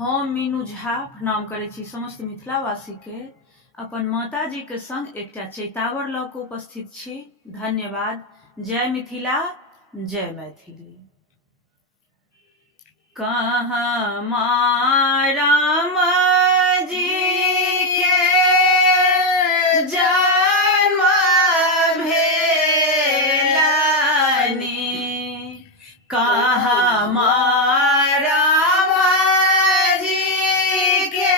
हम मीनू झा प्रणाम करै छी समस्त मिथिलावासी के अपन माताजी के संग एकटा चैतावर लऽ कऽ उपस्थित छी। धन्यवाद। जय मिथिला, जय मैथिली। कहाँ राम जी के जन्म भेलनि, कहाँ राम जी के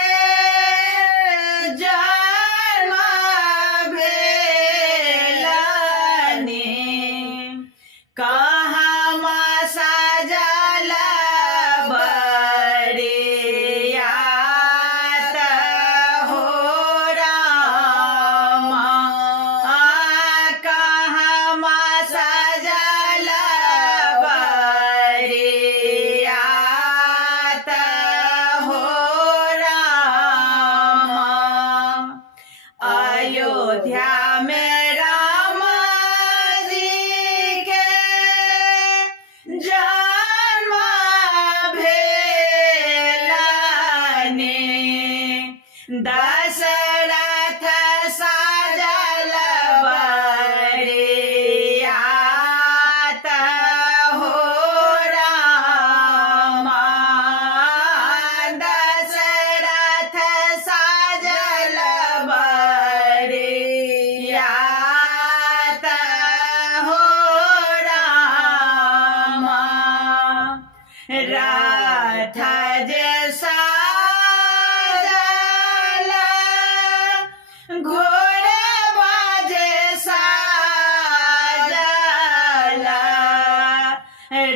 जन्म भेलनि, कहाँ सजल बरियात हो रामा, कहाँ सजल बरियात हो रामा। अयोध्या में राम जी के जन्म भेलनि, दशरथ सजल बरियात हो रामा, दशरथ सजल बरियात हो रामा। रथ जे सजल, घोड़वा जे सजल,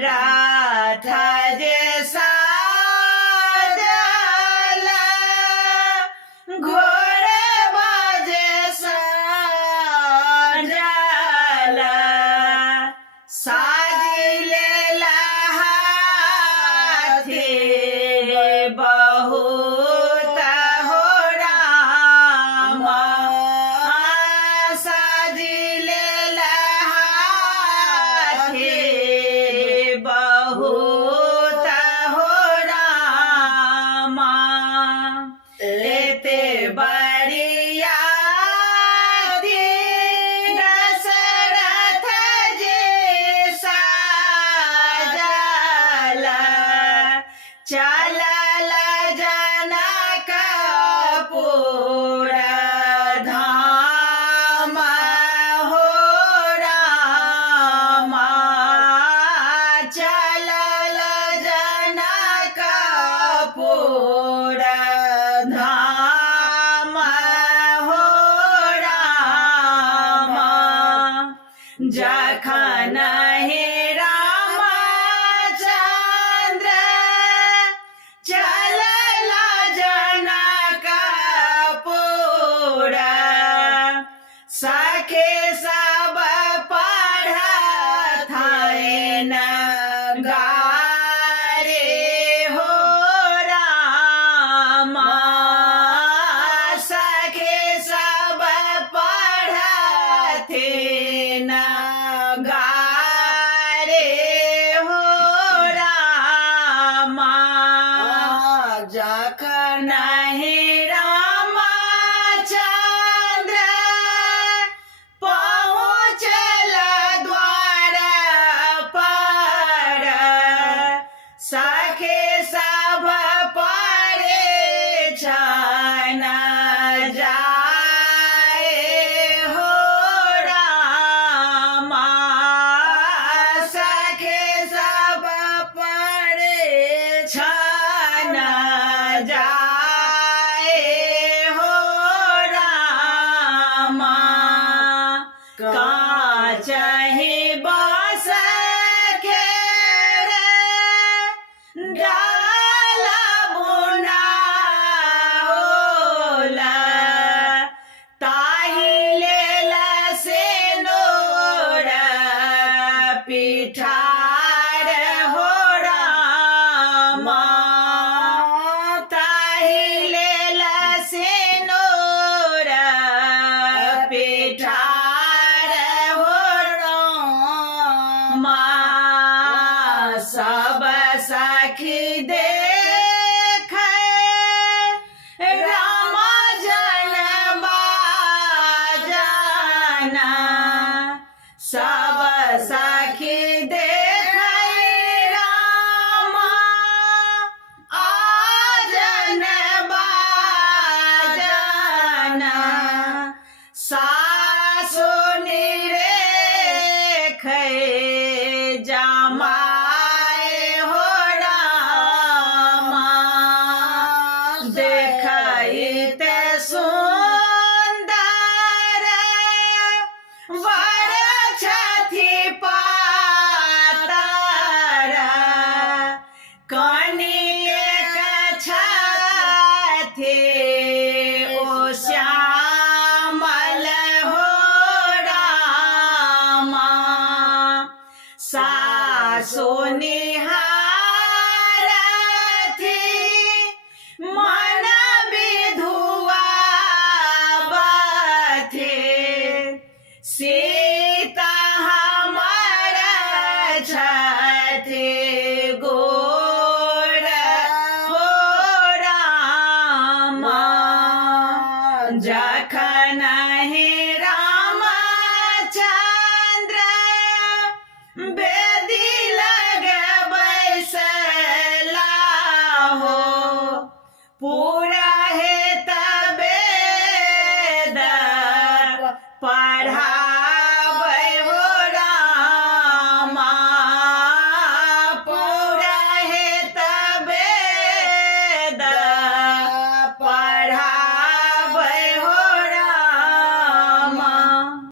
रथ जे सजल, घोड़वा जे सजल, साजिले हाथी बहुत हो रामा, साजिले हाथी बहुत हो रामा। एते बरियाती दशरथ जी सजल, चलल जनकपुर धाम हो रामा, चलल जनकपुर धाम हो रामा। जखन हे रामचंद्र चलल जनकपुर, सखे सब पढ़थैन गारे हो रामा, सखे सब पढ़थिन गारे हो रामा। जखन हे रामचंद्र पहुँचल द्वार पर, सखे सब परेशान जाए हो रामा, सखे सब परेशान जाए हो रामा। काँच ही बाँस के डाला बुनाओल, ताहि लेल सिंदूर पिठार हो रामा, ताहि लेल सिंदूर पिठार हो रामा। सब सखी देखै गोड़ हो रामा जखन हे रामचंद्र